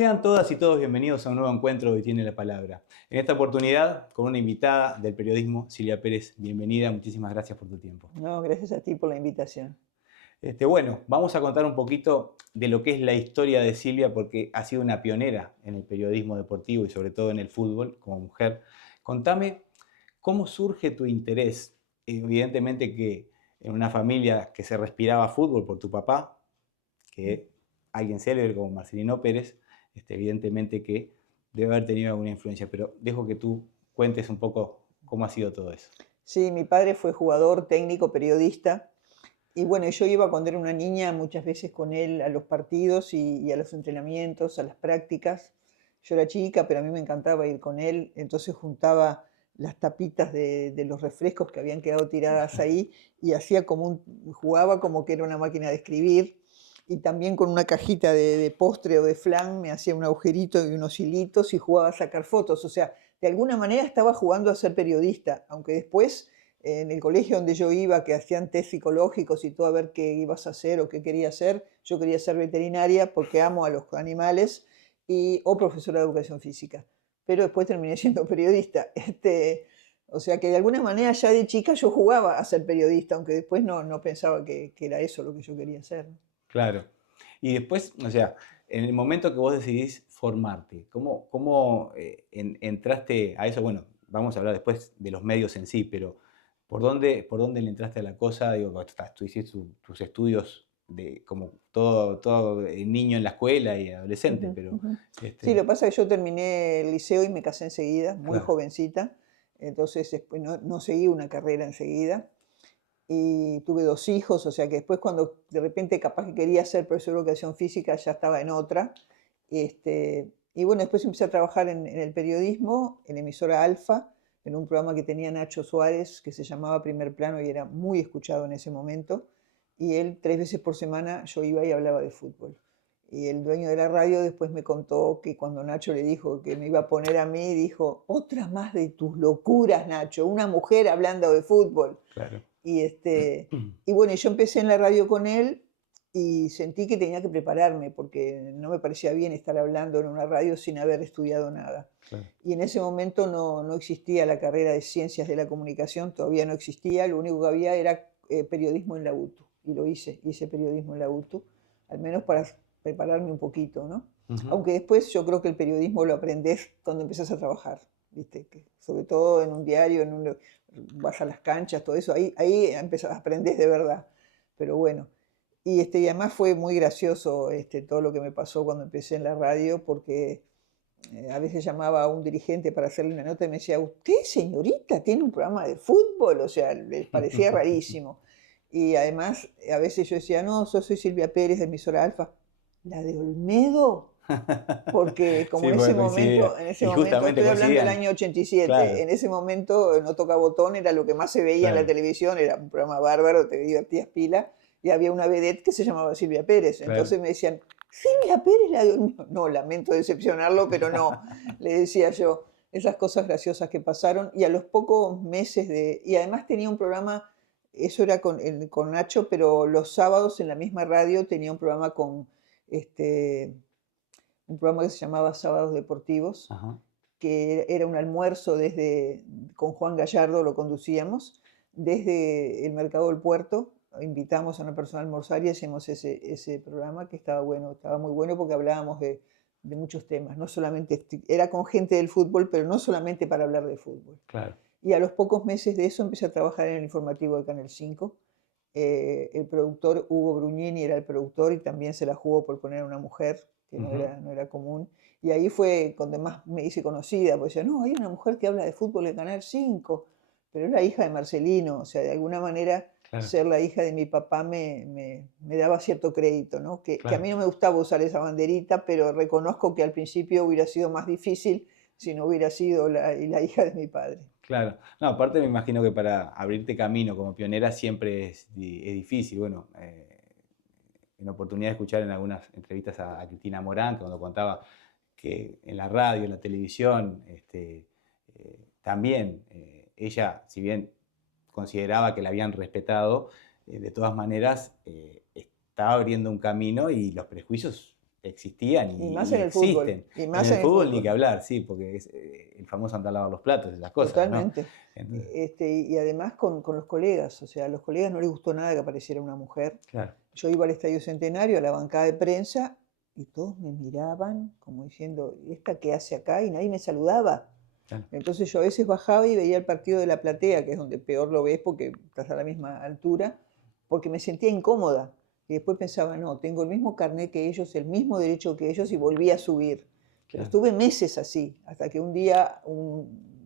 Sean todas y todos bienvenidos a un nuevo encuentro de Hoy Tiene la Palabra. En esta oportunidad, con una invitada del periodismo, Silvia Pérez. Bienvenida, muchísimas gracias por tu tiempo. No, gracias a ti por la invitación. Bueno, vamos a contar un poquito de lo que es la historia de Silvia, porque ha sido una pionera en el periodismo deportivo y sobre todo en el fútbol como mujer. Contame, ¿cómo surge tu interés? Evidentemente que en una familia que se respiraba fútbol por tu papá, que alguien célebre como Marcelino Pérez, evidentemente que debe haber tenido alguna influencia, pero dejo que tú cuentes un poco cómo ha sido todo eso. Sí, mi padre fue jugador, técnico, periodista. Y bueno, yo iba cuando era una niña muchas veces con él a los partidos y a los entrenamientos, a las prácticas. Yo era chica, pero a mí me encantaba ir con él. Entonces juntaba las tapitas de los refrescos que habían quedado tiradas ahí y hacía jugaba como que era una máquina de escribir. Y también con una cajita de postre o de flan me hacía un agujerito y unos hilitos y jugaba a sacar fotos. O sea, de alguna manera estaba jugando a ser periodista, aunque después en el colegio donde yo iba, que hacían test psicológicos y todo a ver qué ibas a hacer o qué quería hacer, yo quería ser veterinaria porque amo a los animales o profesora de educación física. Pero después terminé siendo periodista. O sea que de alguna manera ya de chica yo jugaba a ser periodista, aunque después no pensaba que era eso lo que yo quería hacer. Claro. Y después, o sea, en el momento que vos decidís formarte, ¿cómo entraste a eso? Bueno, vamos a hablar después de los medios en sí, pero ¿por dónde le entraste a la cosa? Digo, tú hiciste tus estudios de como todo niño en la escuela y adolescente, Ujú, pero ujú. Sí, lo este, que pasa es que yo terminé el liceo y me casé enseguida, muy claro, jovencita, entonces después no seguí una carrera enseguida. Y tuve 2 hijos, o sea que después cuando de repente capaz que quería ser profesor de educación física ya estaba en otra. Y bueno, después empecé a trabajar en el periodismo, en emisora Alfa, en un programa que tenía Nacho Suárez que se llamaba Primer Plano y era muy escuchado en ese momento. Y él 3 veces por semana yo iba y hablaba de fútbol. Y el dueño de la radio después me contó que cuando Nacho le dijo que me iba a poner a mí, dijo, otra más de tus locuras, Nacho, una mujer hablando de fútbol. claro. Y, y bueno, yo empecé en la radio con él y sentí que tenía que prepararme porque no me parecía bien estar hablando en una radio sin haber estudiado nada. Claro. Y en ese momento no existía la carrera de ciencias de la comunicación, todavía no existía, lo único que había era periodismo en la UTU. Y hice periodismo en la UTU, al menos para prepararme un poquito, ¿no? Ujú. Aunque después yo creo que el periodismo lo aprendes cuando empiezas a trabajar, ¿viste? Sobre todo en un diario, vas a las canchas, todo eso, ahí empezás, aprendés de verdad. Pero bueno, y además fue muy gracioso todo lo que me pasó cuando empecé en la radio, porque a veces llamaba a un dirigente para hacerle una nota y me decía, usted señorita tiene un programa de fútbol, o sea, les parecía rarísimo. Y además a veces yo decía, no, yo soy Silvia Pérez de emisora Alfa, la de Olmedo, porque como Sí, porque coincidía. en ese Y momento, justamente estoy hablando del coincidían. año 87, Claro, en ese momento No Toca Botón era lo que más se veía en la claro, televisión, era un programa bárbaro, te divertías pila, y había una vedette que se llamaba Silvia Pérez, claro. entonces me decían, Silvia Pérez, no, lamento decepcionarlo, pero no, le decía yo, esas cosas graciosas que pasaron, y a los pocos meses y además tenía un programa, eso era con Nacho, pero los sábados en la misma radio tenía un programa este, un programa que se llamaba Sábados Deportivos, Ajá. que era un almuerzo con Juan Gallardo, lo conducíamos, desde el Mercado del Puerto, invitamos a una persona a almorzar y hacíamos ese programa que estaba bueno, estaba muy bueno porque hablábamos de muchos temas, no solamente, era con gente del fútbol, pero no solamente para hablar de fútbol. Claro. Y a los pocos meses de eso empecé a trabajar en el informativo de Canal 5. El productor Hugo Brugnini era el productor y también se la jugó por poner a una mujer, que Ujú. no era común. Y ahí fue donde más me hice conocida, porque decía, no, hay una mujer que habla de fútbol en Canal 5, pero es la hija de Marcelino, o sea, de alguna manera Claro, ser la hija de mi papá me daba cierto crédito, ¿no? Que a claro, mí no me gustaba usar esa banderita, pero reconozco que al principio hubiera sido más difícil si no hubiera sido la hija de mi padre. claro. No, aparte me imagino que para abrirte camino como pionera siempre es difícil. Bueno, en oportunidad de escuchar en algunas entrevistas a Cristina Morán, que cuando contaba que en la radio, en la televisión, también ella, si bien consideraba que la habían respetado, de todas maneras estaba abriendo un camino y los prejuicios existían Y y, más y en el fútbol. existen. Y En más el en el fútbol ni fútbol. que hablar, sí, porque es el famoso andar a lavar los platos, esas cosas, ¿no? Totalmente. Entonces, Y además con los colegas, o sea, a los colegas no les gustó nada que apareciera una mujer. claro, Yo iba al Estadio Centenario, a la bancada de prensa, y todos me miraban como diciendo, ¿y esta qué hace acá? Y nadie me saludaba. claro, Entonces yo a veces bajaba y veía el partido de la platea, que es donde peor lo ves porque estás a la misma altura, porque me sentía incómoda. Y después pensaba, no, tengo el mismo carnet que ellos, el mismo derecho que ellos, y volví a subir. Pero claro. estuve meses así, hasta que un día,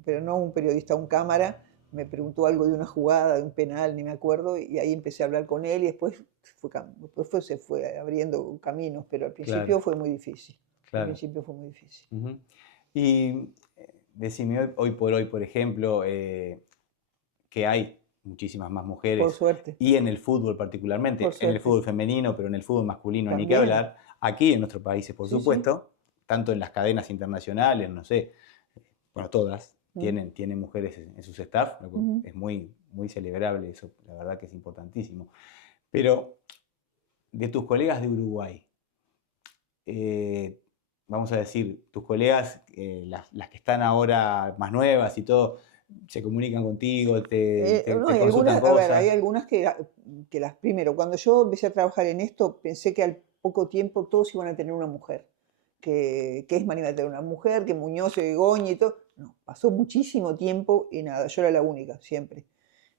pero no un periodista, un cámara, me preguntó algo de una jugada, de un penal, ni me acuerdo, y ahí empecé a hablar con él y se fue abriendo caminos, pero al Claro, principio fue muy difícil. Al claro. principio fue muy difícil. Ujú. Y decime hoy por hoy, por ejemplo, que hay muchísimas más Por mujeres suerte, y en el fútbol por particularmente, en el suerte. fútbol femenino, pero en el fútbol masculino ni que También, hablar, aquí en nuestros países, por sí, sí. supuesto, tanto en las cadenas internacionales, no sé, bueno, todas Mm, tienen mujeres en sus staff, lo que ujú. es muy celebrable, eso la verdad que es importantísimo. Pero de tus colegas de Uruguay, eh, vamos a decir, tus colegas, las que están ahora más nuevas y todo, se comunican contigo, No, te hay consultan algunas, a ver, hay cosas. algunas que las, primero, cuando yo empecé a trabajar en esto, pensé que al poco tiempo todos iban a tener una mujer, que Esman iba a tener una mujer, que Muñoz y Begoña y todo. No, pasó muchísimo tiempo y nada, yo era la única, siempre.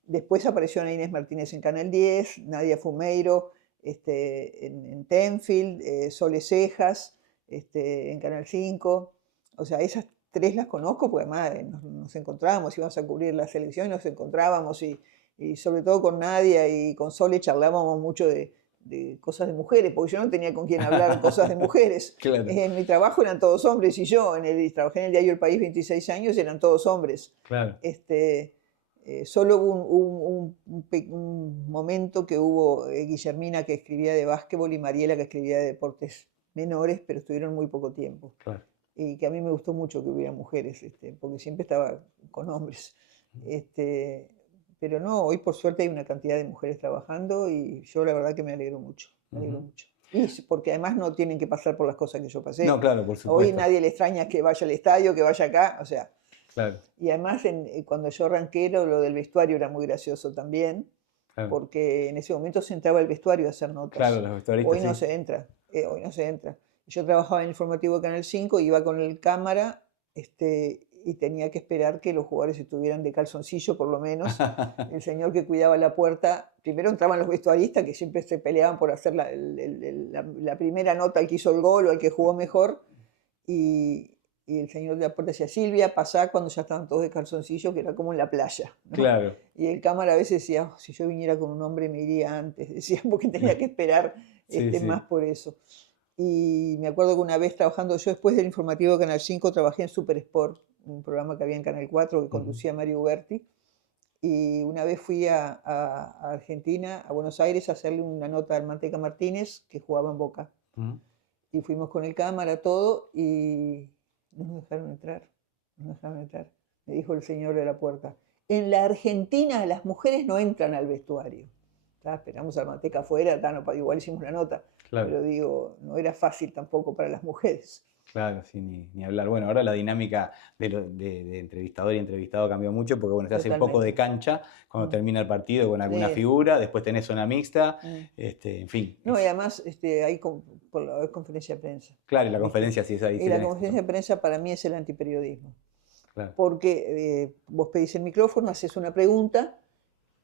Después apareció Ana Inés Martínez en Canal 10, Nadia Fumeiro en Tenfield, Sole Cejas en Canal 5. O sea, esas tres las conozco porque además nos encontrábamos, íbamos a cubrir la selección y nos encontrábamos y sobre todo con Nadia y con Sole charlábamos mucho de cosas de mujeres, porque yo no tenía con quién hablar cosas de mujeres. Claro, En mi trabajo eran todos hombres y yo, trabajé en el diario El País 26 años, eran todos hombres. claro, Este, Solo hubo un momento que hubo Guillermina que escribía de básquetbol y Mariela que escribía de deportes menores, pero estuvieron muy poco tiempo. claro. Y que a mí me gustó mucho que hubiera mujeres, porque siempre estaba con hombres. Este, pero no, hoy por suerte hay una cantidad de mujeres trabajando y yo la verdad que me alegro mucho, me alegro Ujú. mucho. Y porque además no tienen que pasar por las cosas que yo No, pasé. claro, por Hoy supuesto. nadie le extraña que vaya al estadio, que vaya acá, o sea, Claro, y además, cuando yo arranqué, lo del vestuario era muy gracioso también, claro. porque en ese momento se entraba al vestuario a hacer Claro, notas. los vestuaristas Hoy no sí. se entra, hoy no se entra. Yo trabajaba en el informativo de Canal 5, iba con el cámara y tenía que esperar que los jugadores estuvieran de calzoncillo, por lo menos. El señor que cuidaba la puerta, primero entraban los vestuaristas, que siempre se peleaban por hacer la primera nota al que hizo el gol o al que jugó mejor, y, y el señor de la puerta decía, Silvia, pasá cuando ya estaban todos de calzoncillo, que era como en la playa, ¿no? Claro, Y el cámara a veces decía, "Oh, si yo viniera con un hombre me iría antes", decía, porque tenía que esperar sí, más sí. por eso. Y me acuerdo que una vez trabajando, yo después del informativo de Canal 5 trabajé en Super Sport, un programa que había en Canal 4 que Ujú, conducía Mario Uberti, y una vez fui a Argentina, a Buenos Aires, a hacerle una nota al Manteca Martínez, que jugaba en Boca. ujú. Y fuimos con el cámara, todo, y no nos dejaron entrar. No nos dejaron entrar. Me dijo el señor de la puerta. En la Argentina las mujeres no entran al vestuario. Esperamos al Manteca afuera, no, igual hicimos la nota. Claro. Pero digo, no era fácil tampoco para las mujeres. Claro, sí, ni hablar. Bueno, ahora la dinámica de entrevistador y entrevistado cambió mucho porque bueno, se hace un poco de Totalmente. cancha cuando Mm, termina el partido con alguna sí, figura, después tenés zona mixta, mm. en fin, No, y además hay por la conferencia de prensa, claro, y la ¿viste? conferencia sí es ahí, Y sí la tenés razón. conferencia de prensa para mí es el antiperiodismo. Claro, Porque vos pedís el micrófono, haces una pregunta,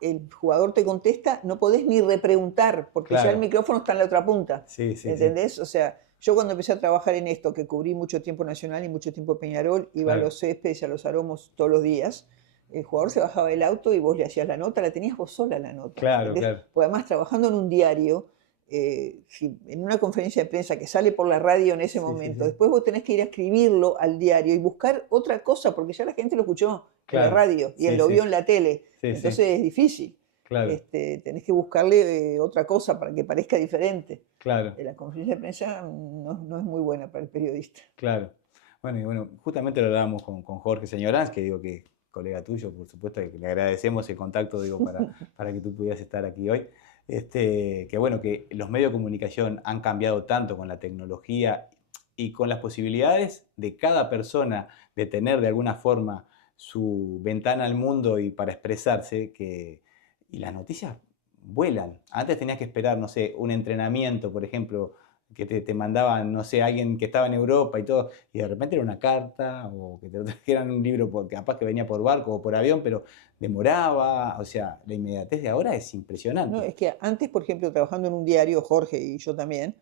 el jugador te contesta, no podés ni repreguntar, porque ya el claro, micrófono está en la otra punta. sí, sí, sí, ¿Entendés? O sea, yo cuando empecé a trabajar en esto, que cubrí mucho tiempo Nacional y mucho tiempo Peñarol, iba a claro, los céspedes y a los aromos todos los días. El jugador se bajaba del auto y vos le hacías la nota, la tenías vos sola la nota. claro, ¿Entendés? claro, Porque además, trabajando en un diario, en una conferencia de prensa que sale por la radio en ese sí, sí, momento, sí, después vos tenés que ir a escribirlo al diario y buscar otra cosa, porque ya la gente lo escuchó en la claro, radio y él sí, lo vio sí, en la tele. sí, sí, Entonces es difícil. claro, Tenés que buscarle otra cosa para que parezca diferente. claro, La conferencia de prensa no es muy buena para el periodista. claro. Bueno, y bueno, justamente lo hablábamos con Jorge Señoranz, que digo que colega tuyo, por supuesto, que le agradecemos el contacto, digo, para que tú pudieras estar aquí hoy. Que bueno, que los medios de comunicación han cambiado tanto con la tecnología y con las posibilidades de cada persona de tener de alguna forma su ventana al mundo y para expresarse, y las noticias vuelan. Antes tenías que esperar, no sé, un entrenamiento, por ejemplo, que te mandaban, no sé, alguien que estaba en Europa y todo, y de repente era una carta o que te trajeran un libro capaz que venía por barco o por avión, pero demoraba, o sea, la inmediatez de ahora es No, impresionante. es que antes, por ejemplo, trabajando en un diario, Jorge y yo también,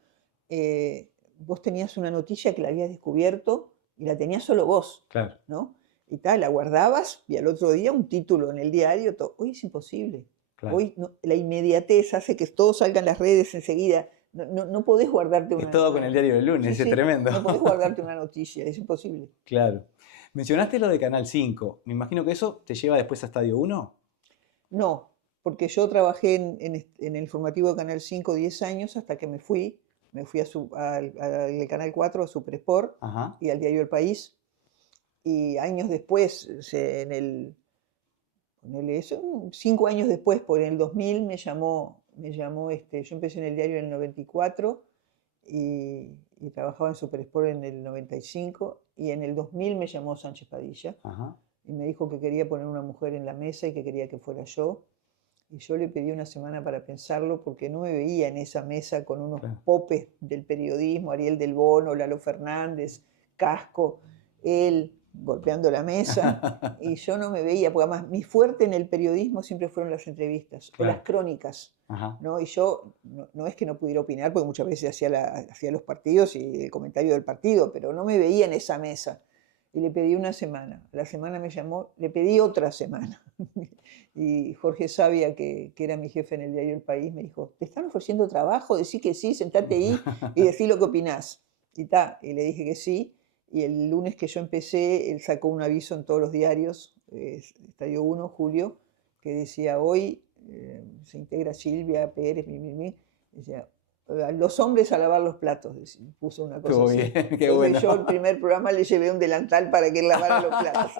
vos tenías una noticia que la habías descubierto y la tenías solo vos, Claro, ¿no? Y tal, la guardabas y al otro día un título en el diario. Hoy es imposible. claro. Hoy la inmediatez hace que todo salga en las redes enseguida. No podés guardarte Es todo con el diario del sí, lunes, es sí, tremendo. no podés guardarte una noticia, es imposible. Claro. Mencionaste lo de Canal 5. Me imagino que eso te lleva después a Estadio 1. No, porque yo trabajé en el informativo de Canal 5 10 años hasta que me fui al Canal 4, a Super Sport Ajá. y al diario El País. Y años después, ponele eso, 5 años después, por el 2000, yo empecé en el diario en el 94 y trabajaba en Super Sport en el 95 y en el 2000 me llamó Sánchez Padilla Ajá. y me dijo que quería poner una mujer en la mesa y que quería que fuera yo. Y yo le pedí una semana para pensarlo porque no me veía en esa mesa con unos Claro. popes del periodismo, Ariel Del Bono, Lalo Fernández, Casco, él golpeando la mesa. Y yo no me veía, porque además mi fuerte en el periodismo siempre fueron las entrevistas o las Claro. crónicas. Ajá. ¿No? Y yo no es que no pudiera opinar, porque muchas veces hacía los partidos y el comentario del partido, pero no me veía en esa mesa. Y le pedí una semana. A la semana me llamó, le pedí otra semana. Y Jorge Sabia, que era mi jefe en el diario El País, me dijo, ¿te están ofreciendo trabajo? Decí que sí, sentate ahí y decí lo que opinás. Y le dije que sí. Y el lunes que yo empecé, él sacó un aviso en todos los diarios, Estadio 1, Julio, que decía, hoy se integra Silvia Pérez, decía, los hombres a lavar los platos, puso una cosa Estuvo así. bien, qué Entonces bueno. yo el primer programa le llevé un delantal para que él lavara los platos.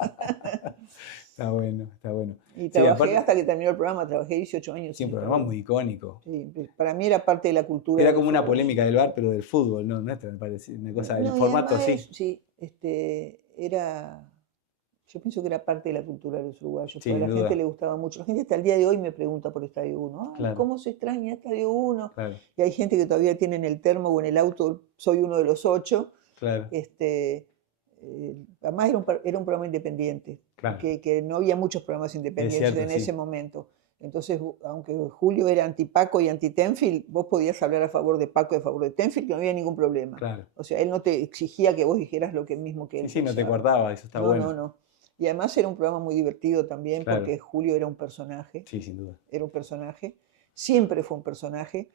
Está bueno, está bueno. Y Sí, trabajé aparte, hasta que terminó el programa, trabajé 18 años sí, en un programa Estadio 1. muy icónico. Sí, para mí era parte de la cultura Era del como una fútbol. polémica del bar, pero del fútbol, ¿no? Nuestra, me parece. Una cosa, el No, y formato además, así. sí, yo pienso que era parte de la cultura de los uruguayos, porque a Sin la gente duda. le gustaba mucho. La gente hasta el día de hoy me pregunta por Estadio 1. Ay, Claro, ¿cómo se extraña Estadio 1? claro, Y hay gente que todavía tiene en el termo o en el auto, soy uno de los 8. claro, Además era un programa independiente, claro. que no había muchos programas Es independientes cierto, en ese sí. momento. Entonces, aunque Julio era anti-Paco y anti-Tenfield, vos podías hablar a favor de Paco y a favor de Tenfield, que no había ningún problema. Claro. O sea, él no te exigía que vos dijeras lo mismo que Sí, él sí, no te pensaba. guardaba, eso está No, no, bueno. no. Y además era un programa muy divertido también, Claro, porque Julio era un personaje, sí, sin duda. siempre fue un personaje,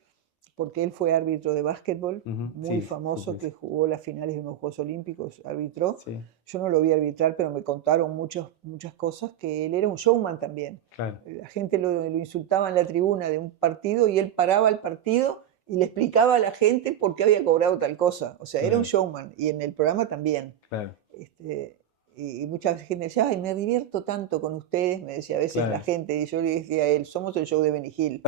porque él fue árbitro de básquetbol, Ujú, muy sí, supe famoso, eso. que jugó las finales de unos Juegos Olímpicos, arbitró. Sí, Yo no lo vi arbitrar, pero me contaron muchas cosas, que él era un showman también. claro, La gente lo insultaba en la tribuna de un partido y él paraba el partido y le explicaba a la gente por qué había cobrado tal cosa. O sea, era un claro, showman y en el programa también. claro, Este, y mucha gente decía, ay, me divierto tanto con ustedes, me decía a veces la claro. gente, y yo le decía a él, somos el show de Benny Hill,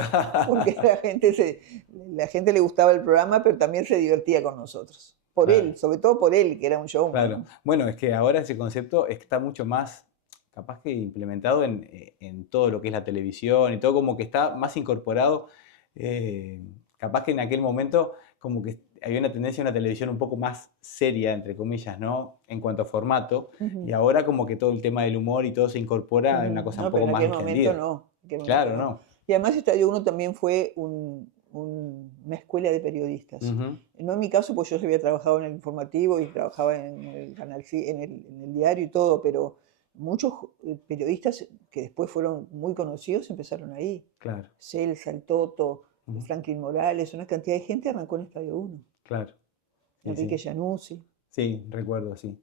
porque la gente le gustaba el programa, pero también se divertía con nosotros. Por Claro, él, sobre todo por él, que era un showman, claro. ¿no? Bueno, es que ahora ese concepto está mucho más, capaz que implementado en todo lo que es la televisión y todo como que está más incorporado. eh, Capaz que en aquel momento como que había una tendencia a una televisión un poco más seria, entre comillas, ¿no? En cuanto a formato. Y Ujú, ahora como que todo el tema del humor y todo se incorpora en una ujú. cosa un No, pero poco en más aquel momento distendida. no, en aquel momento Claro, no. ¿no? Y además Estadio Uno también fue una escuela de periodistas. Ujú, No en mi caso, pues yo había trabajado en el informativo y trabajaba en el canal, en el diario y todo, pero muchos periodistas que después fueron muy conocidos empezaron ahí. claro, Celsa, el Toto, ujú, Franklin Morales, una cantidad de gente arrancó en Estadio Uno. claro. Sí, Enrique sí. Januzzi, Sí, recuerdo, sí.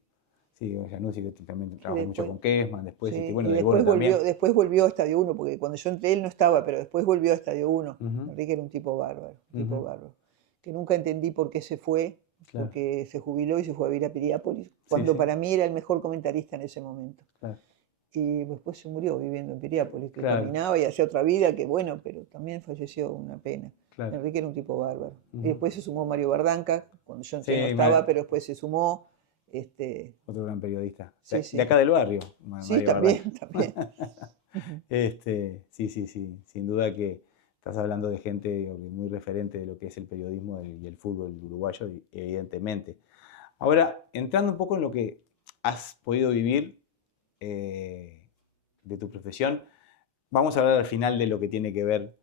Sí, Januzzi que también que trabajó mucho después, con Kesman, después, sí, bueno, y Del Bono también. después volvió a Estadio Uno, porque cuando yo entré él no estaba, pero después volvió a Estadio Uno. Ujú, Enrique era un tipo bárbaro, un tipo ujú, bárbaro, que nunca entendí por qué se fue, claro, porque se jubiló y se fue a vivir a Piriápolis, sí, cuando sí, para mí era el mejor comentarista en ese momento. claro. y después se murió viviendo en Piriápolis, que Claro, caminaba y hacía otra vida, que bueno, pero también falleció, una pena. claro. Enrique era un tipo bárbaro. Y Ujú. después se sumó Mario Bardanca, cuando yo entré no Sí, estaba, pero después se sumó. otro gran periodista. Sí, De sí. acá del barrio, Sí, Mario Bardanca. también, también. Ujú. Sí, sí, sí. Sin duda que estás hablando de gente digo, muy referente de lo que es el periodismo y el fútbol uruguayo, evidentemente. Ahora, entrando un poco en lo que has podido vivir de tu profesión, vamos a hablar al final de lo que tiene que ver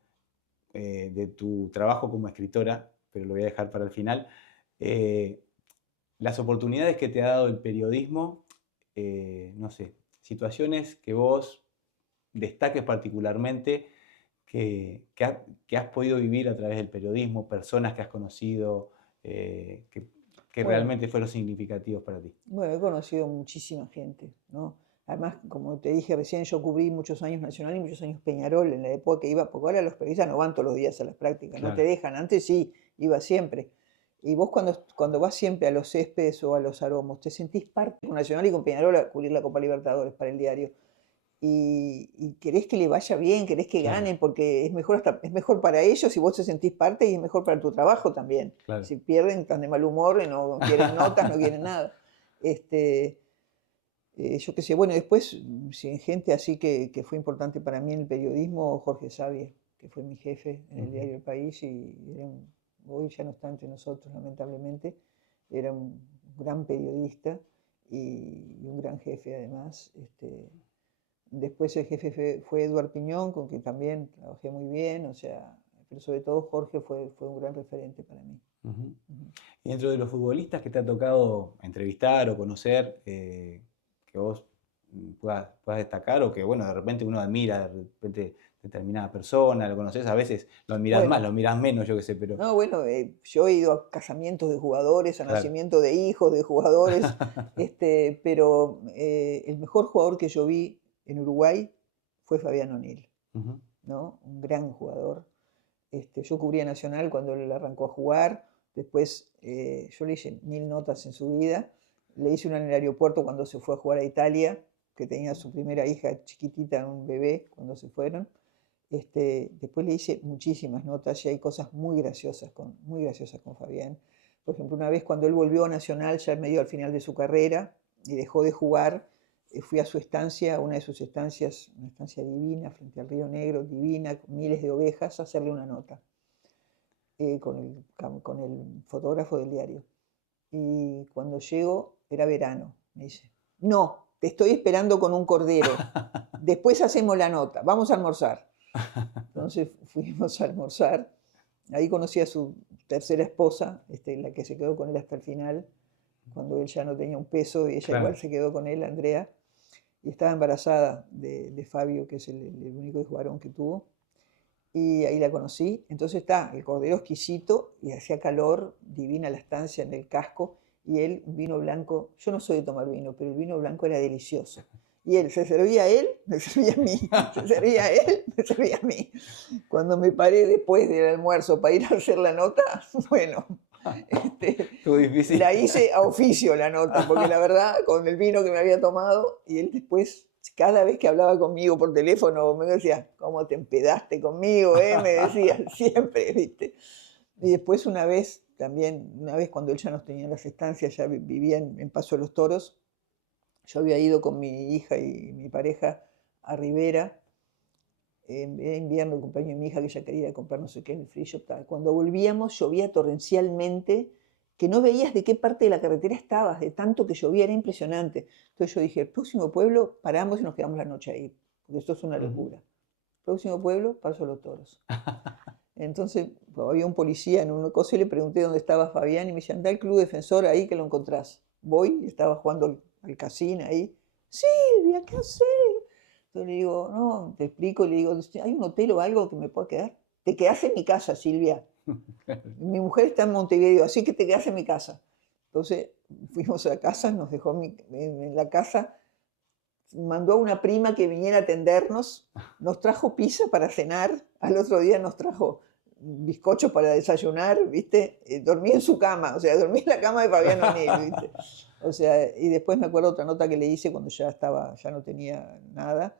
de tu trabajo como escritora, pero lo voy a dejar para el final. Eh, las oportunidades que te ha dado el periodismo, no sé, situaciones que vos destaques particularmente que has podido vivir a través del periodismo, personas que has conocido, que Bueno, realmente fueron significativos para ti. bueno, he conocido muchísima gente, ¿no? Además, como te dije recién, yo cubrí muchos años Nacional y muchos años Peñarol en la época que iba, porque ahora los periodistas no van todos los días a las prácticas, no te Claro. dejan, antes sí, iba siempre. Y vos cuando vas siempre a los céspedes o a los aromos, te sentís parte con Nacional y con Peñarol a cubrir la Copa Libertadores para el diario. Y querés que le vaya bien, querés que Claro, ganen, porque es mejor, es mejor para ellos si vos te sentís parte y es mejor para tu trabajo también. claro. Si pierden, están de mal humor y no quieren notas, no quieren nada. Este, yo qué sé, bueno, después, sí, gente así que fue importante para mí en el periodismo, Jorge Sabia, que fue mi jefe en el Ujú, diario El País y hoy ya no está entre nosotros, lamentablemente. Era un gran periodista y un gran jefe además. Después el jefe fue Eduard Piñón, con quien también trabajé muy bien, o sea, pero sobre todo Jorge fue un gran referente para mí. ujú. Ujú. Y dentro de los futbolistas que te ha tocado entrevistar o conocer, que vos puedas destacar o que, bueno, de repente uno admira, de repente determinada persona, lo conoces, a veces lo admirás más, Bueno, lo admirás menos, yo qué sé, pero no, bueno, yo he ido a casamientos de jugadores, a claro. nacimiento de hijos de jugadores, pero el mejor jugador que yo vi en Uruguay fue Fabián O'Neill, Ujú, ¿no? Un gran jugador. Yo cubría Nacional cuando él arrancó a jugar, después yo le hice 1000 notas en su vida, le hice una en el aeropuerto cuando se fue a jugar a Italia, que tenía su primera hija chiquitita, un bebé, cuando se fueron. Después le hice muchísimas notas y hay cosas muy graciosas con Fabián. Por ejemplo, una vez cuando él volvió a Nacional, ya medio al final de su carrera, y dejó de jugar, fui a su estancia, una de sus estancias, una estancia divina, frente al Río Negro, divina, con miles de ovejas, a hacerle una nota con el fotógrafo del diario. Y cuando llego, era verano, me dice, no, te estoy esperando con un cordero, después hacemos la nota, vamos a almorzar. Entonces fuimos a almorzar. Ahí conocí a su tercera esposa, la que se quedó con él hasta el final, cuando él ya no tenía un peso y ella igual Claro. se quedó con él, Andrea, y estaba embarazada de Fabio, que es el único hijo varón que tuvo. Y ahí la conocí. Entonces está el cordero exquisito y hacía calor, divina la estancia en el casco. Y él, un vino blanco, yo no soy de tomar vino, pero el vino blanco era delicioso. Y él se servía a él, me servía a mí, se servía a él, me servía a mí. Cuando me paré después del almuerzo para ir a hacer la nota, bueno, Estuvo difícil. la hice a oficio la nota, porque la verdad, con el vino que me había tomado, y él después, cada vez que hablaba conmigo por teléfono, me decía, ¿cómo te empedaste conmigo? Me decía, siempre, ¿viste? Y después una vez, también, una vez cuando él ya nos tenía en las estancias, ya vivía en Paso de los Toros, yo había ido con mi hija y mi pareja a Rivera, era invierno, el cumpleaños de mi hija, que ella quería comprar no sé qué en el free shop, tal. Cuando volvíamos llovía torrencialmente, que no veías de qué parte de la carretera estabas, de tanto que llovía, era impresionante. Entonces yo dije, el próximo pueblo, paramos y nos quedamos la noche ahí, porque esto es una Ujú. locura. Próximo pueblo, Paso de los Toros. Entonces había un policía en una cosa y le pregunté dónde estaba Fabián y me dice, anda al club defensor ahí que lo encontrás. Voy, y estaba jugando al casino ahí. Silvia, ¿qué haces? Entonces le digo, no, te explico, le digo, ¿hay un hotel o algo que me pueda quedar? Te quedás en mi casa, Silvia. Mi mujer está en Montevideo, así que te quedás en mi casa. Entonces fuimos a la casa, nos dejó en la casa, mandó a una prima que viniera a atendernos, nos trajo pizza para cenar, al otro día nos trajo bizcochos para desayunar, ¿viste? Dormía en su cama, o sea, dormía en la cama de Fabián O'Neill, ¿viste? O sea, y después me acuerdo otra nota que le hice cuando ya estaba, ya no tenía nada,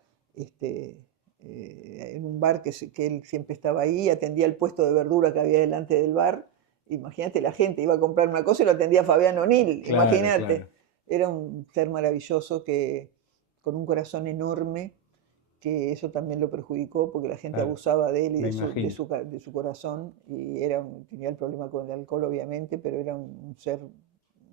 en un bar que él siempre estaba ahí, atendía el puesto de verdura que había delante del bar. Imagínate, la gente iba a comprar una cosa y lo atendía Fabián O'Neill, Claro, imagínate. claro. Era un ser maravilloso que, con un corazón enorme, que eso también lo perjudicó porque la gente Claro, abusaba de él y me imagino. de su corazón, y era tenía el problema con el alcohol obviamente, pero era un ser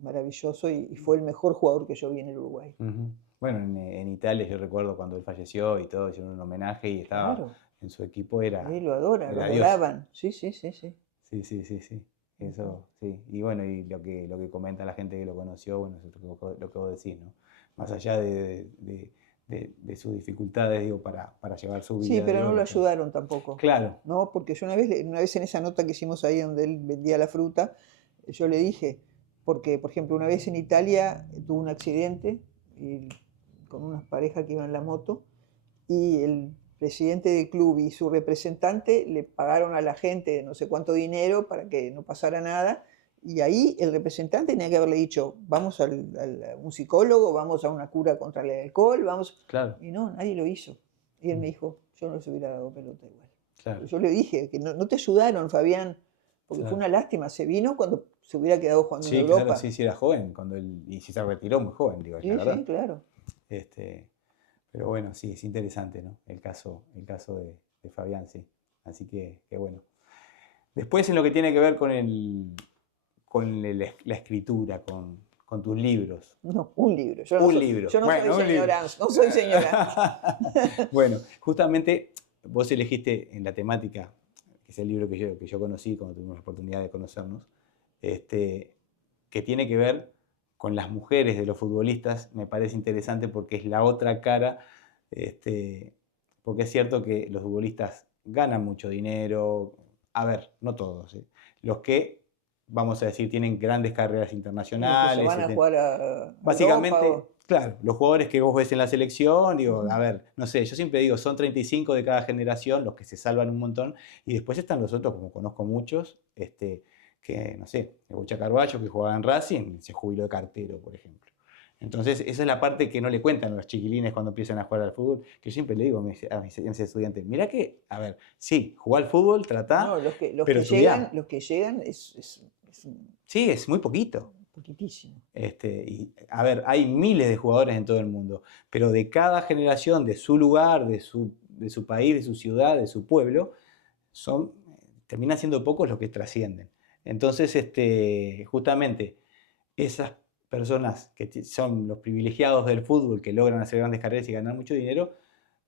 maravilloso y fue el mejor jugador que yo vi en el Uruguay. Ujú. Bueno, en Italia yo recuerdo cuando él falleció y todo, hicieron un homenaje y estaba Claro, en su equipo, era, lo adora, lo era Dios. adoraban. Sí, sí, sí, sí. Sí, sí, sí, sí. Ujú. Eso, sí. Y bueno, y lo que comenta la gente que lo conoció, bueno, eso es lo que vos decís, ¿no? Más allá de sus dificultades, digo, para llevar su Sí, vida, pero digo, no lo ayudaron tampoco, Claro, ¿no? Porque yo una vez en esa nota que hicimos ahí donde él vendía la fruta, yo le dije, porque por ejemplo una vez en Italia tuvo un accidente y, con una pareja que iba en la moto, y el presidente del club y su representante le pagaron a la gente no sé cuánto dinero para que no pasara nada, y ahí el representante tenía que haberle dicho, vamos a un psicólogo, vamos a una cura contra el alcohol, vamos, claro, y no, nadie lo hizo. Y él mm, me dijo, yo no les hubiera dado pelota igual. claro, Yo le dije que no, no te ayudaron, Fabián, porque fue claro. una lástima, se vino cuando se hubiera quedado jugando en Sí, claro, sí, Europa. sí, era joven, y sí se retiró muy joven, digo, es la Sí, sí, verdad. claro. Este, pero bueno, sí, es interesante, ¿no? El caso de Fabián, sí. Así que bueno. Después en lo que tiene que ver con la escritura, con tus libros. No, un libro. Un libro. Yo no soy Bueno, un libro. señora, no soy señora. Bueno, justamente vos elegiste en la temática, que es el libro que yo conocí cuando tuvimos la oportunidad de conocernos, que tiene que ver con las mujeres de los futbolistas. Me parece interesante porque es la otra cara, porque es cierto que los futbolistas ganan mucho dinero, a ver, no todos, los que, vamos a decir, tienen grandes carreras Los que se internacionales. van a jugar a Europa. Básicamente, claro, los jugadores que vos ves en la selección, digo, Ujú. a ver, no sé, yo siempre digo, son 35 de cada generación los que se salvan un montón, y después están los otros, como conozco muchos, que, no sé, el Bocha Carballo, que jugaba en Racing, se jubiló de cartero, por ejemplo. Entonces, esa es la parte que no le cuentan a los chiquilines cuando empiezan a jugar al fútbol, que yo siempre le digo a mis estudiantes, mirá que, a ver, sí, jugá al fútbol, tratá, No, pero estudiá. los que llegan es Sí, es muy poquito. poquitísimo. Y, a ver, hay miles de jugadores en todo el mundo, pero de cada generación, de su lugar, de su país, de su ciudad, de su pueblo, terminan siendo pocos los que trascienden. Entonces, justamente esas personas que son los privilegiados del fútbol, que logran hacer grandes carreras y ganar mucho dinero,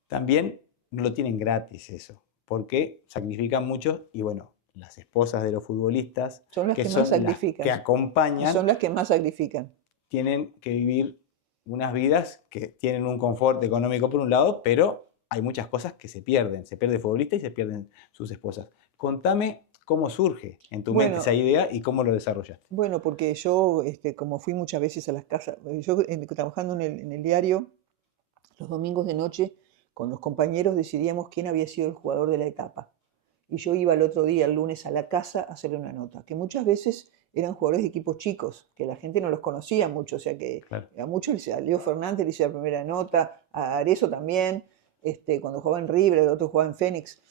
también no lo tienen gratis eso, porque sacrifican mucho y bueno, las esposas de los futbolistas, Son las que que más son las que sacrifican. Y acompañan, son las que más sacrifican. tienen que vivir unas vidas que tienen un confort económico por un lado, pero hay muchas cosas que se pierden. Se pierde el futbolista y se pierden sus esposas. Contame cómo surge en tu mente esa Bueno, idea y cómo lo desarrollaste. bueno, porque yo, como fui muchas veces a las casas, yo trabajando en el diario, los domingos de noche, con los compañeros decidíamos quién había sido el jugador de la etapa. Y yo iba el otro día, el lunes, a la casa a hacerle una nota, que muchas veces eran jugadores de equipos chicos, que la gente no los conocía mucho, o sea que Claro. a muchos, a Leo Fernández le hice la primera nota, a Arezzo también, cuando jugaba en River, el otro jugaba en Fénix.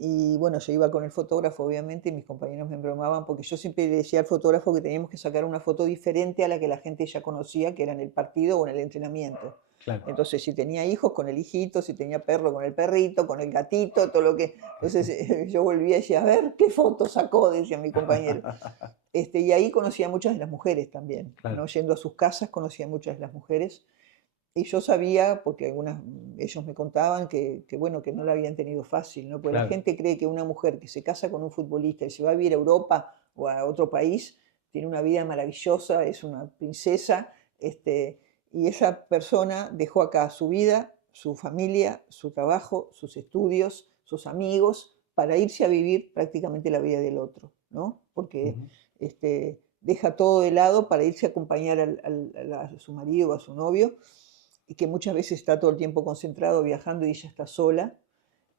Y bueno, yo iba con el fotógrafo, obviamente, y mis compañeros me bromaban, porque yo siempre le decía al fotógrafo que teníamos que sacar una foto diferente a la que la gente ya conocía, que era en el partido o en el entrenamiento. Claro. Entonces, si tenía hijos, con el hijito, si tenía perro, con el perrito, con el gatito, todo lo que... Entonces, yo volvía y decía, a ver, ¿qué foto sacó? Decía mi compañero. Y ahí conocía a muchas de las mujeres también, Claro. ¿no? Yendo a sus casas conocía a muchas de las mujeres. Y yo sabía, porque ellos me contaban bueno, que no la habían tenido fácil, ¿no? Porque la Claro. gente cree que una mujer que se casa con un futbolista y se va a vivir a Europa o a otro país, tiene una vida maravillosa, es una princesa, y esa persona dejó acá su vida, su familia, su trabajo, sus estudios, sus amigos, para irse a vivir prácticamente la vida del otro, ¿no? Porque Ujú. deja todo de lado para irse a acompañar a su marido o a su novio, y que muchas veces está todo el tiempo concentrado viajando y ella está sola.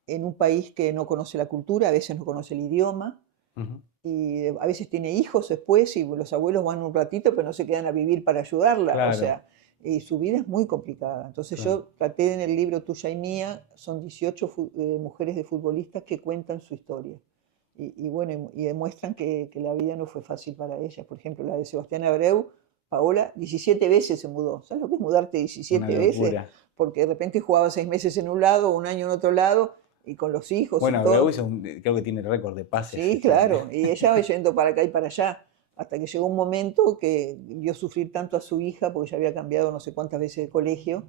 en un país que no conoce la cultura, a veces no conoce el idioma, Ujú. y a veces tiene hijos después y los abuelos van un ratito, pero no se quedan a vivir para ayudarla, o Claro, sea, y su vida es muy complicada. Entonces claro. yo traté en el libro Tuya y Mía, son 18 mujeres de futbolistas que cuentan su historia. Y bueno, y demuestran que la vida no fue fácil para ellas. Por ejemplo, la de Sebastián Abreu, Paola, 17 veces se mudó. ¿Sabes lo que es mudarte Una 17 veces? locura. Porque de repente jugaba 6 meses en un lado, un año en otro lado, y con los hijos y Bueno, Abreu todo. creo que tiene récord de pases. Sí, claro, y ella va yendo para acá y para allá, hasta que llegó un momento que vio sufrir tanto a su hija, porque ya había cambiado no sé cuántas veces de colegio,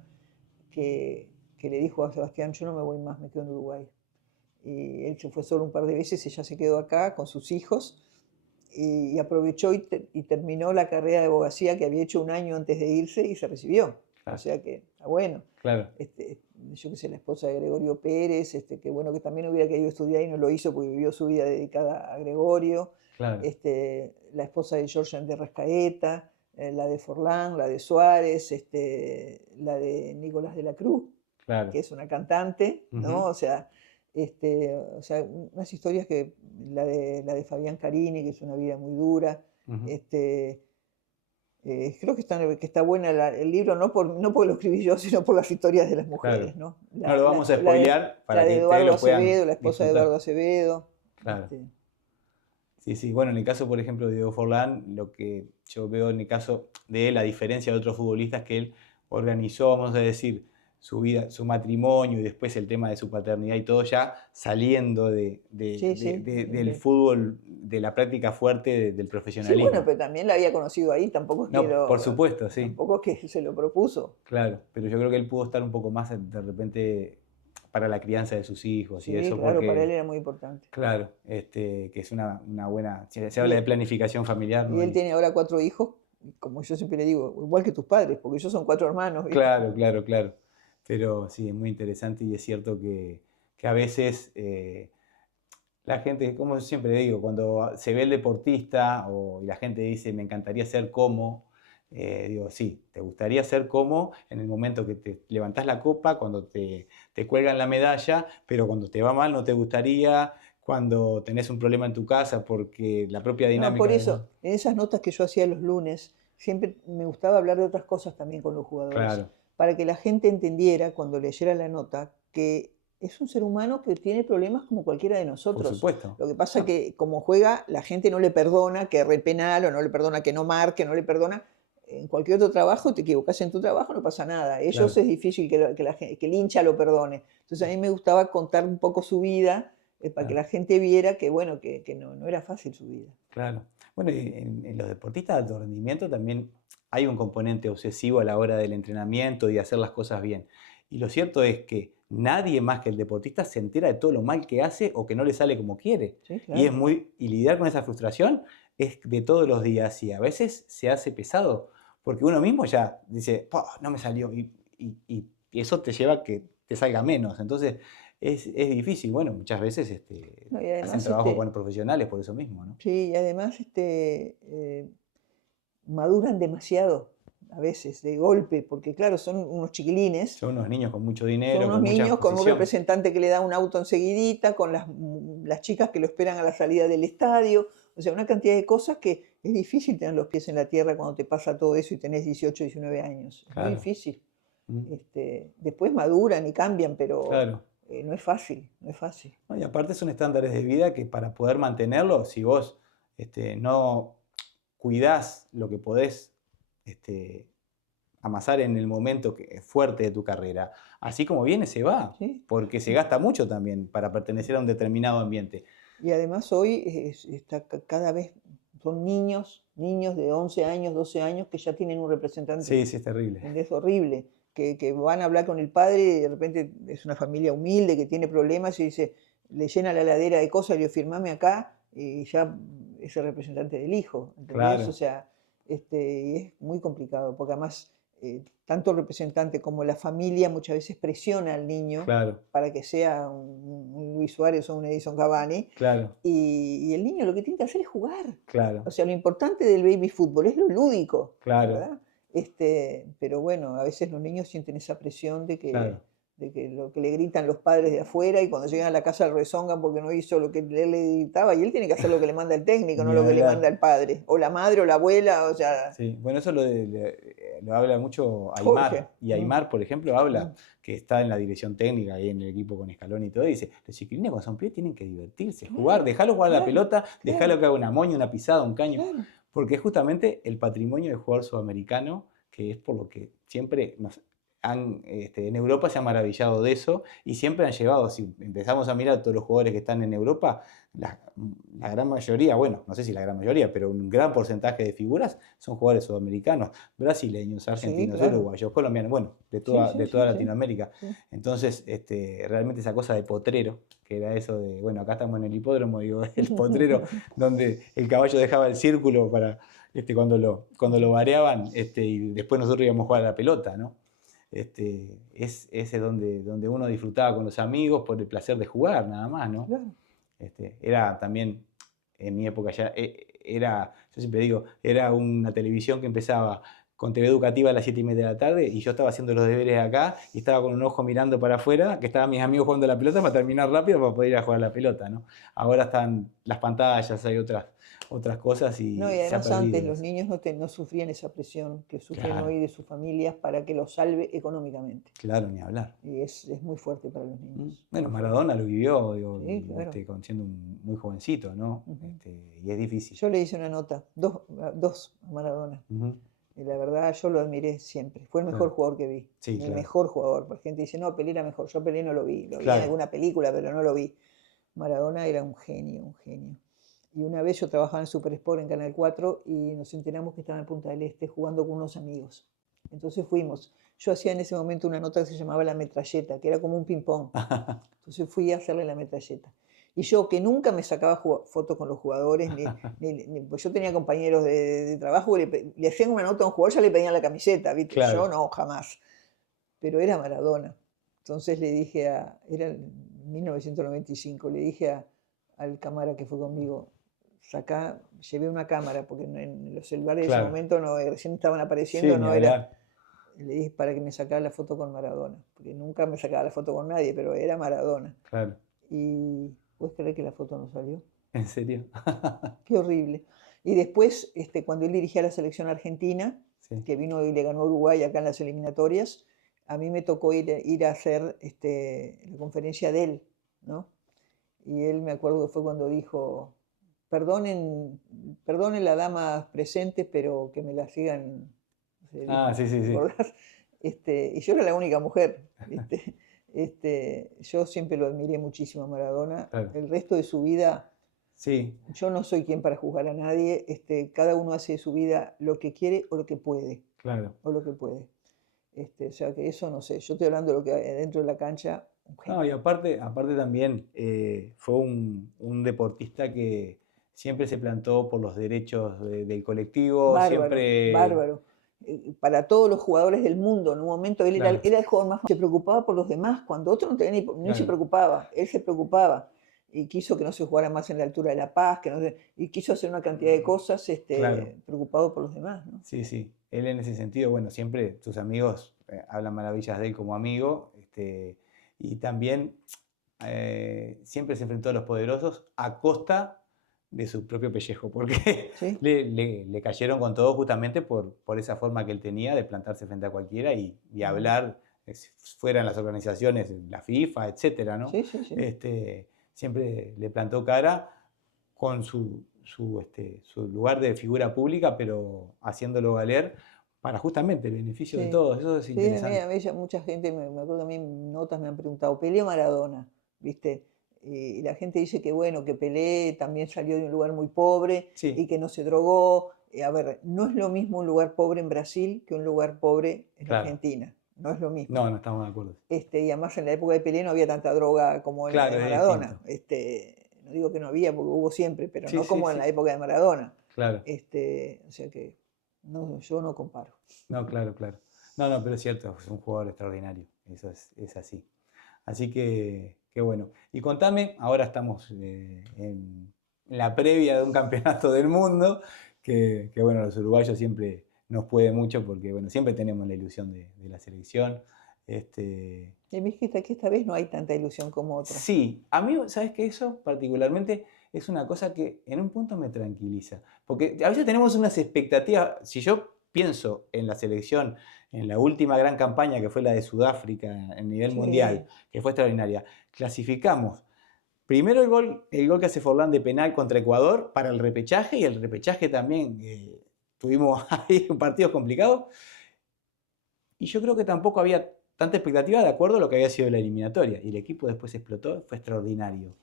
que le dijo a Sebastián, yo no me voy más, me quedo en Uruguay. Y él se fue solo un par de veces, ella se quedó acá con sus hijos y aprovechó y terminó la carrera de abogacía que había hecho un año antes de irse y se recibió. O Claro, sea que está bueno. claro, Este, yo qué sé, la esposa de Gregorio Pérez, que bueno que también hubiera querido estudiar y no lo hizo porque vivió su vida dedicada a Gregorio. claro, La esposa de George de Rascaeta, la de Forlán, la de Suárez, la de Nicolás de la Cruz, claro. que es una cantante, ¿no? Ujú, O sea, unas historias que la de Fabián Carini, que es una vida muy dura. ujú. Este, Creo que está buena el libro, no porque lo escribí yo, sino por las historias de las Claro. mujeres, ¿no? No lo vamos a spoilear La para de que ustedes Eduardo lo puedan Acevedo, la esposa de disfrutar. Eduardo Acevedo. Claro. este, Sí, sí. Bueno, en el caso, por ejemplo, de Diego Forlán, lo que yo veo en el caso de él, a diferencia de otros futbolistas, que él organizó, vamos a decir, su vida, su matrimonio y después el tema de su paternidad y todo ya saliendo sí, sí. del fútbol, de la práctica fuerte del Sí, bueno, profesionalismo. pero también la había conocido ahí, No, por supuesto, sí. tampoco es que se lo propuso. Claro, pero yo creo que él pudo estar un poco más de repente para la crianza de sus hijos y Sí, eso claro, para él porque, era muy importante. claro, que es una buena, si se Y, habla de planificación familiar, y no él hay... tiene ahora 4 hijos, como yo siempre le digo, igual que tus padres, porque ellos son 4 hermanos, ¿viste? Claro, claro, claro. Pero sí, es muy interesante y es cierto que a veces la gente, como siempre digo, cuando se ve el deportista y la gente dice, me encantaría ser como, digo, sí, te gustaría ser como en el momento que te levantás la copa, cuando te cuelgan la medalla, pero cuando te va mal no te gustaría, cuando tenés un problema en tu casa, porque la propia No, dinámica por de... eso, en esas notas que yo hacía los lunes, siempre me gustaba hablar de otras cosas también con los jugadores, Claro, para que la gente entendiera cuando leyera la nota que es un ser humano que tiene problemas como cualquiera de por nosotros. supuesto. Lo que pasa No, que como juega, la gente no le perdona que erre penal o no le perdona que no marque, no le perdona. En cualquier otro trabajo, te equivocas en tu trabajo, no pasa nada. Ellos claro. es difícil que el hincha lo perdone. Entonces a mí me gustaba contar un poco su vida, para que Claro. la gente viera que, bueno, que no era fácil su vida. Claro. Bueno, y en los deportistas de alto rendimiento también hay un componente obsesivo a la hora del entrenamiento y de hacer las cosas bien. Y lo cierto es que nadie más que el deportista se entera de todo lo mal que hace o que no le sale como quiere. Sí, Y claro. y lidiar con esa frustración es de todos los días y a veces se hace pesado, porque uno mismo ya dice, "Pah, no me salió", y eso te lleva a que te salga menos. Entonces es difícil. Bueno, muchas veces No, y hacen además, trabajo con profesionales por eso mismo, ¿no? sí, y además, maduran demasiado a veces, de golpe, porque claro, son unos chiquilines, Son unos niños con mucho son dinero, unos con mucha niños con un exposición. representante que le da un auto enseguidita, con las chicas que lo esperan a la salida del estadio, o sea, una cantidad de cosas que es difícil tener los pies en la tierra cuando te pasa todo eso y tenés 18, 19 años, es muy Claro, difícil. mm, Después maduran y cambian, pero claro. no es fácil, no es fácil. No, y aparte son estándares de vida que para poder mantenerlos, si vos no cuidás lo que podés este, amasar en el momento que es fuerte de tu carrera, así como viene, se va, ¿Sí? porque se gasta mucho también para pertenecer a un determinado ambiente. Y además hoy cada vez son niños de 11 años, 12 años que ya tienen un representante. Sí, sí, es terrible. Es horrible, que van a hablar con el padre y de repente es una familia humilde que tiene problemas y dice, le llena la heladera de cosas, le digo, firmame acá y ya es el representante del hijo, ¿entendés? O Claro, sea, y es muy complicado, porque además tanto el representante como la familia muchas veces presiona al niño claro, para que sea un Luis Suárez o un Edison Cavani, claro, y el niño lo que tiene que hacer es jugar. O claro, sea, lo importante del baby fútbol es lo lúdico, claro, ¿verdad? Pero bueno, a veces los niños sienten esa presión de que, claro. de que lo que le gritan los padres de afuera y cuando llegan a la casa lo rezongan porque no hizo lo que él le gritaba y él tiene que hacer lo que le manda el técnico, no Ni lo que le hablar. manda el padre, o la madre o la abuela, o sea, Sí, bueno, eso lo habla mucho Jorge. Aimar. Y Aimar, por ejemplo, habla Mm, que está en la dirección técnica ahí en el equipo con Scaloni y todo, y dice, los chiquilines cuando son pibes tienen que divertirse, jugar, claro, dejarlo jugar a la claro, pelota, dejarlo claro, que haga una moña, una pisada, un caño, claro. porque es justamente el patrimonio del jugador sudamericano, que es por lo que siempre en Europa se han maravillado de eso y siempre han llevado, si empezamos a mirar todos los jugadores que están en Europa, la gran mayoría, bueno, no sé si la gran mayoría, pero un gran porcentaje de figuras son jugadores sudamericanos, brasileños, Sí, argentinos, claro. uruguayos, colombianos, bueno, Sí, de sí, toda sí, sí, Latinoamérica. sí. Entonces, realmente esa cosa de potrero, que era eso de, bueno, acá estamos en el hipódromo, digo, el potrero, donde el caballo dejaba el círculo para, cuando lo vareaban, y después nosotros íbamos a jugar a la pelota, ¿no? Es ese donde uno disfrutaba con los amigos por el placer de jugar, nada más, ¿no? Claro. Era también, en mi época ya, yo siempre digo, era una televisión que empezaba con TV educativa a las 7:30 de la tarde y yo estaba haciendo los deberes acá y estaba con un ojo mirando para afuera, que estaban mis amigos jugando a la pelota para terminar rápido para poder ir a jugar a la pelota, ¿no? Ahora están las pantallas, hay otras cosas No, y y se ha además antes perdido los eso. niños no sufrían esa presión que sufren Claro, hoy de sus familias para que los salve económicamente. claro, ni hablar. Y es muy fuerte para los niños, Bueno, muy fuerte. Maradona lo vivió, digo, Sí, claro. siendo muy jovencito, ¿no? Ujú. Y es difícil. Yo le hice una nota, dos a Maradona. Ujú, Y la verdad, yo lo admiré siempre. Fue el mejor claro. jugador que vi. Sí, El claro. mejor jugador. Porque gente dice, no, Pelé era mejor. Yo Pelé no lo vi. Lo vi en Claro. alguna película, pero no lo vi. Maradona era un genio, un genio. Y una vez yo trabajaba en Super Sport en Canal 4 y nos enteramos que estaba en Punta del Este jugando con unos amigos. Entonces fuimos. Yo hacía en ese momento una nota que se llamaba La Metralleta, que era como un ping-pong. Entonces fui a hacerle la metralleta. Y yo, que nunca me sacaba fotos con los jugadores, pues yo tenía compañeros de trabajo que le hacían una nota a un jugador, ya le pedían la camiseta, ¿viste? Yo Claro. no, jamás. Pero era Maradona. Entonces le dije era en 1995, le dije al cámara que fue conmigo, sacá, llevé una cámara, porque en los celulares de ese Claro. momento recién estaban Sí, apareciendo, ni no era. hablar. Le dije para que me sacara la foto con Maradona, porque nunca me sacaba la foto con nadie, pero era Maradona. Claro. Y puedes creer que la foto no salió. ¿En serio? Qué horrible. Y después, cuando él dirigía la selección argentina, Sí. que vino y le ganó a Uruguay acá en las eliminatorias, a mí me tocó ir a hacer la conferencia de él, ¿no? Y él me acuerdo que fue cuando dijo, perdonen las damas presentes, pero que me la sigan, no sé, Ah, dijo, sí, sí, ¿te sí. acordás? Y yo era la única mujer, ¿viste? Yo siempre lo admiré muchísimo a Maradona. Claro. El resto de su vida, Sí, yo no soy quien para juzgar a nadie. Cada uno hace de su vida lo que quiere o lo que puede, claro. o lo que puede. O sea que eso no sé. Yo estoy hablando de lo que hay dentro de la cancha, un No, y genio. aparte también fue un deportista que siempre se plantó por los derechos del colectivo, Bárbaro, siempre, bárbaro. Para todos los jugadores del mundo, en un momento claro, era el jugador más. Se preocupaba por los demás, cuando otro no tenía ni se claro, preocupaba, él se preocupaba. Y quiso que no se jugara más en la altura de La Paz, y quiso hacer una cantidad de cosas claro. preocupado por los demás, ¿no? Sí, sí. Él en ese sentido, bueno, siempre tus amigos hablan maravillas de él como amigo, y también siempre se enfrentó a los poderosos a costa de su propio pellejo, porque Sí, le cayeron con todo justamente por esa forma que él tenía de plantarse frente a cualquiera y ujú. hablar, fuera en las organizaciones, la FIFA, etcétera, ¿no? Sí, sí, sí. Siempre le plantó cara con su lugar de figura pública, pero haciéndolo valer para justamente el beneficio de Sí, todos. Eso es sí, interesante. a mí mucha gente, me acuerdo a mí en notas me han preguntado, ¿Pelé o Maradona? ¿Viste? Y la gente dice que bueno, que Pelé también salió de un lugar muy pobre y Sí, que no se drogó. A ver, no es lo mismo un lugar pobre en Brasil que un lugar pobre en claro. Argentina. No es lo mismo. No, no estamos de acuerdo. Y además en la época de Pelé no había tanta droga como en la de Claro, es Maradona. distinto. No digo que no había, porque hubo siempre, pero Sí, no sí, como en la sí. época de Maradona. Claro. O sea que no, yo no comparo. No, claro, claro. No, no, pero es cierto, es un jugador extraordinario. Eso es así. Así que bueno. Y contame, ahora estamos en la previa de un campeonato del mundo, que bueno, los uruguayos siempre nos puede mucho porque bueno, siempre tenemos la ilusión de la selección. Y ves que esta vez no hay tanta ilusión como otra. Sí, a mí, ¿sabes qué? Eso particularmente es una cosa que en un punto me tranquiliza. Porque a veces tenemos unas expectativas. Si yo pienso en la selección, en la última gran campaña que fue la de Sudáfrica a nivel mundial, Sí, que fue extraordinaria, clasificamos. Primero el gol que hace Forlán de penal contra Ecuador para el repechaje, y el repechaje también tuvimos ahí partidos complicados. Y yo creo que tampoco había tanta expectativa de acuerdo a lo que había sido la eliminatoria. Y el equipo después explotó, fue extraordinario.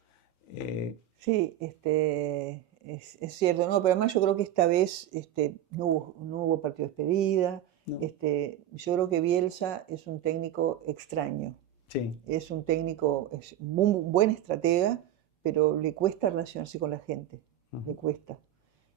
Eh, sí, es cierto, no, pero además yo creo que esta vez no hubo partido de despedida. no, Yo creo que Bielsa es un técnico extraño. sí. Es un técnico, es un buen estratega, pero le cuesta relacionarse con la gente, le Ujú, cuesta.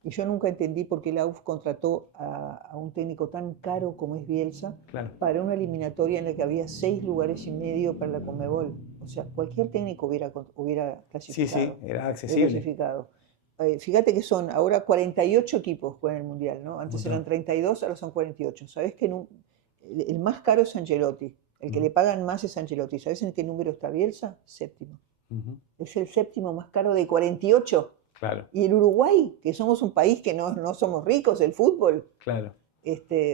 Y yo nunca entendí por qué la UF contrató a un técnico tan caro como es Bielsa claro. para una eliminatoria en la que había 6 lugares y medio para la Conmebol. O sea, cualquier técnico hubiera Sí, sí, clasificado. era Hubiera accesible. clasificado. Fíjate que son ahora 48 equipos juegan el Mundial, ¿no? Un Antes montón. eran 32, ahora son 48. ¿Sabés que el más caro es Ancelotti? El que Ujú, le pagan más es Ancelotti. ¿Sabés en qué número está Bielsa? Séptimo. ujú, Es el séptimo más caro de 48. claro, Y el Uruguay, que somos un país que no somos ricos, el fútbol, claro,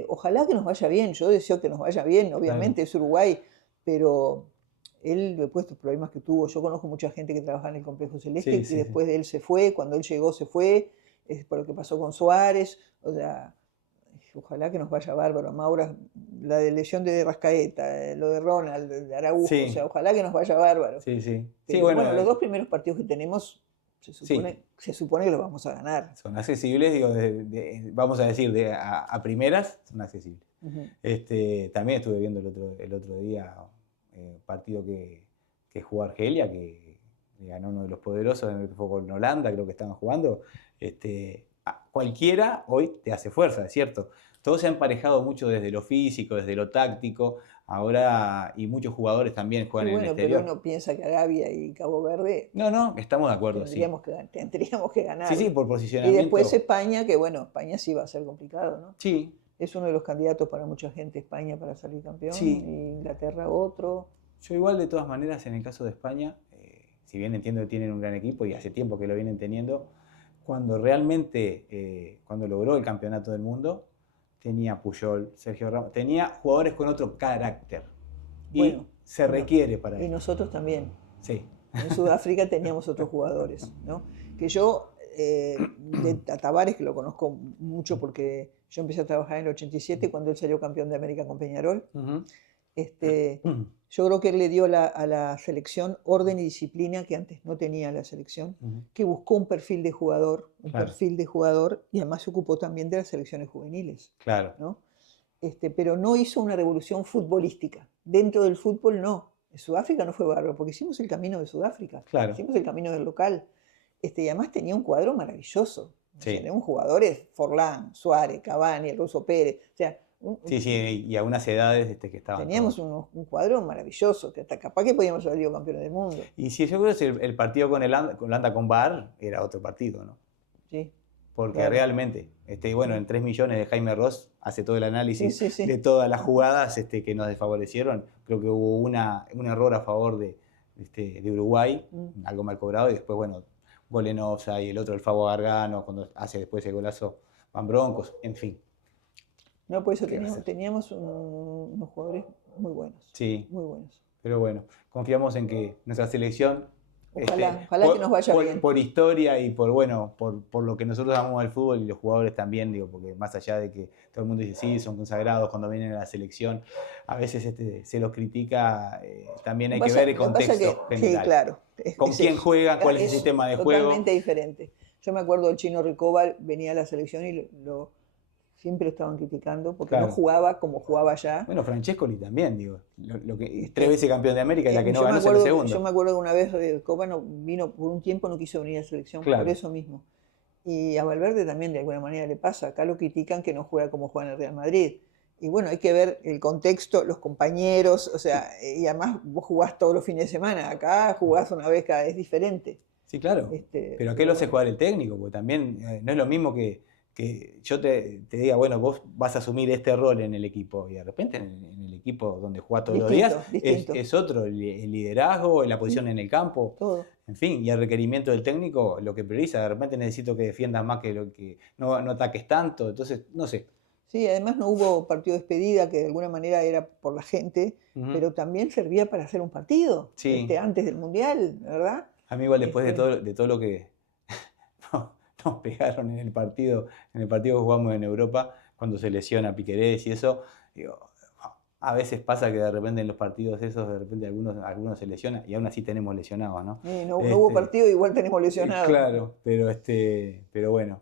ojalá que nos vaya bien. Yo deseo que nos vaya bien, claro. obviamente es Uruguay, pero él, después de los problemas que tuvo, yo conozco mucha gente que trabaja en el Complejo Celeste Sí, y sí, sí. después de él se fue, cuando él llegó se fue, es por lo que pasó con Suárez, o sea, ojalá que nos vaya bárbaro. Maura, la de lesión de Rascaeta, lo de Ronald, de Araujo, o sea, Sí, ojalá que nos vaya bárbaro. sí, sí. Sí, Pero bueno, bueno, los dos primeros partidos que tenemos sí, se supone que los vamos a ganar. son accesibles, digo, vamos a decir, a primeras, son accesibles. Ujú. También estuve viendo el otro día partido que jugó Argelia, que ganó uno de los poderosos, que fue con Holanda, creo que estaban jugando. Cualquiera hoy te hace fuerza, es cierto. Todo se ha emparejado mucho desde lo físico, desde lo táctico, ahora, y muchos jugadores también Sí, juegan en el bueno, pero exterior. uno piensa que Arabia y Cabo Verde No, no, estamos de acuerdo, sí. tendríamos que Sí, sí, ganarle. por Y después posicionamiento, España, que bueno, España sí va a ser complicado, ¿no? sí, Es uno de los candidatos para mucha gente España para salir campeón, sí. y Inglaterra otro. Yo igual, de todas maneras, en el caso de España, si bien entiendo que tienen un gran equipo y hace tiempo que lo vienen teniendo, cuando realmente, cuando logró el campeonato del mundo, tenía Puyol, Sergio Ramos, tenía jugadores con otro carácter. Y Bueno, se y, no- requiere para y esto. nosotros también. Sí. En Sudáfrica teníamos otros jugadores, ¿no? Que yo, a Tavares, que lo conozco mucho porque yo empecé a trabajar en el 87 cuando él salió campeón de América con Peñarol. Ujú. Este, yo creo que él le dio a la selección orden y disciplina que antes no tenía la selección, Ujú. que buscó un perfil de jugador, Claro, y además se ocupó también de las selecciones juveniles, claro, ¿no? Pero no hizo una revolución futbolística. Dentro del fútbol no. En Sudáfrica no fue bárbaro, porque hicimos el camino de Sudáfrica, claro. hicimos el camino del local. Y además tenía un cuadro maravilloso. O sea, Sí. tenemos jugadores, Forlán, Suárez, Cavani, el Ruso Pérez. O sea, Sí, sí, y a unas edades que estaban teníamos todos. un cuadro maravilloso, que hasta capaz que podíamos haber sido campeones del mundo. Y sí, yo creo que el partido con Holanda con VAR era otro partido, ¿no? Sí, Porque claro. realmente, bueno, en 3 millones de Jaime Ross hace todo el Sí, análisis sí, de sí. todas las jugadas que nos desfavorecieron. Creo que hubo un error a favor de Uruguay, Mm. algo mal cobrado, y después, bueno, gol en offside, y el otro el Fabo Gargano, cuando hace después el golazo Van Broncos, en fin. No, por eso ¿Qué va a ser? teníamos unos jugadores muy buenos, Sí, muy buenos. pero bueno, confiamos en que nuestra selección, Ojalá que nos vaya bien. por historia y por lo que nosotros amamos al fútbol y los jugadores también, digo, porque más allá de que todo el mundo dice sí, son consagrados cuando vienen a la selección, a veces se los critica, también hay que ver el Lo que pasa contexto que, sí, general. claro, Con quién juegan, cuál es el es sistema de juego. totalmente diferente. Yo me acuerdo del Chino Ricóbal, venía a la selección y siempre lo estaban criticando porque no Claro. jugaba como jugaba allá. Bueno, Francescoli también, digo, lo que 3 veces campeón de América y la que no Yo me ganó es en la acuerdo, segunda. yo me acuerdo que una vez Copa vino por un tiempo, no quiso venir a la selección por Claro. eso mismo. Y a Valverde también de alguna manera le pasa. Acá lo critican que no juega como juega en el Real Madrid. Y bueno, hay que ver el contexto, los compañeros, o sea, y además vos jugás todos los fines de semana. Acá jugás una vez cada vez diferente. Sí, claro. Pero ¿a qué Pero lo hace bueno, jugar el técnico? Porque también no es lo mismo que yo te diga, bueno, vos vas a asumir este rol en el equipo y de repente en el equipo donde jugás todos los días Distinto. es otro, el liderazgo, la posición en el campo, Todo. en fin, y el requerimiento del técnico lo que prioriza, de repente necesito que defiendas más que lo que no ataques tanto, entonces, no sé. Sí, además no hubo partido de despedida, que de alguna manera era por la gente, pero también servía para hacer un partido Sí. antes del Mundial, ¿verdad? A mí igual después de todo lo que nos pegaron en el partido que jugamos en Europa, cuando se lesiona Piquerés y eso, digo, a veces pasa que de repente en los partidos esos, de repente algunos se lesionan y aún así tenemos lesionados, ¿no? No hubo partido, igual tenemos lesionados. Claro, pero bueno,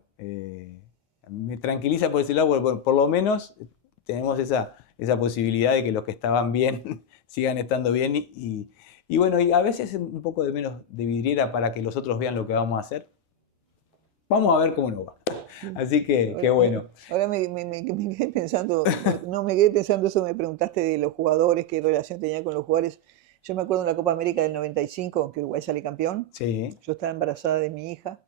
me tranquiliza por ese lado, porque por lo menos tenemos esa posibilidad de que los que estaban bien sigan estando bien y bueno, y a veces un poco de menos de vidriera para que los otros vean lo que vamos a hacer. Vamos a ver cómo nos va. Así que, qué bueno. Ahora me quedé pensando, no me quedé pensando eso, me preguntaste de los jugadores, qué relación tenía con los jugadores. Yo me acuerdo en la Copa América del 95, que Uruguay sale campeón. Sí. Yo estaba embarazada de mi hija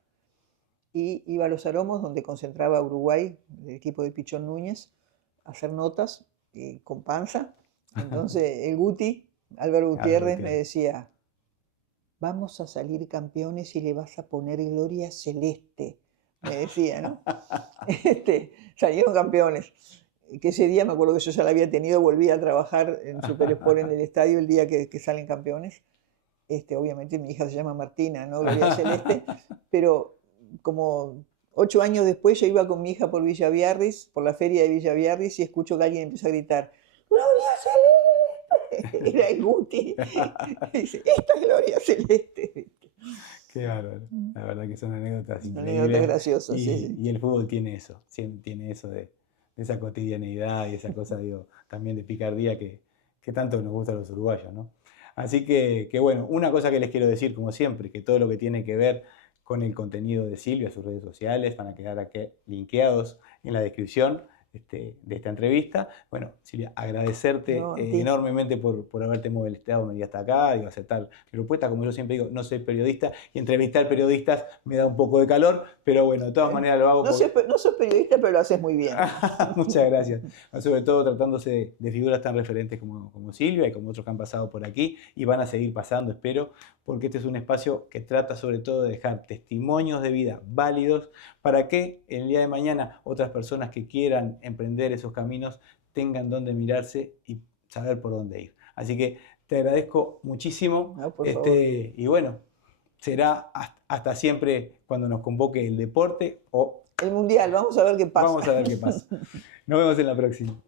y iba a Los Aromos, donde concentraba Uruguay, el equipo de Pichón Núñez, a hacer notas con panza. Entonces el Guti, Álvaro Gutiérrez, me decía: vamos a salir campeones y le vas a poner Gloria Celeste, me decía, ¿no? Salieron campeones. Que ese día me acuerdo que yo ya la había tenido, volví a trabajar en Super Sport en el estadio el día que salen campeones. Obviamente mi hija se llama Martina, ¿no? Gloria Celeste, pero como 8 años después yo iba con mi hija por Villa Biarritz, por la feria de Villa Biarritz, y escucho que alguien empieza a gritar: ¡Gloria Celeste! Era el Guti. Y dice: esta es Gloria Celeste. Qué bárbaro. La verdad que son anécdotas increíbles. Anécdotas graciosas, sí. Y el fútbol tiene eso, tiene eso de esa cotidianeidad y esa cosa, digo, también de picardía que tanto nos gusta a los uruguayos, ¿no? Así que bueno, una cosa que les quiero decir, como siempre, que todo lo que tiene que ver con el contenido de Silvia, sus redes sociales, van a quedar aquí linkeados en la descripción de esta entrevista. Bueno, Silvia, agradecerte enormemente por haberte molestado venir hasta acá, digo, aceptar mi propuesta. Como yo siempre digo, no soy periodista y entrevistar periodistas me da un poco de calor, pero bueno, de todas maneras lo hago. No sos periodista, pero lo haces muy bien. Muchas gracias. Sobre todo tratándose de figuras tan referentes como Silvia y como otros que han pasado por aquí y van a seguir pasando, espero, porque este es un espacio que trata sobre todo de dejar testimonios de vida válidos para que el día de mañana otras personas que quieran emprender esos caminos tengan dónde mirarse y saber por dónde ir. Así que te agradezco muchísimo. Y bueno, será hasta siempre cuando nos convoque el deporte o el Mundial. Vamos a ver qué pasa. Vamos a ver qué pasa. Nos vemos en la próxima.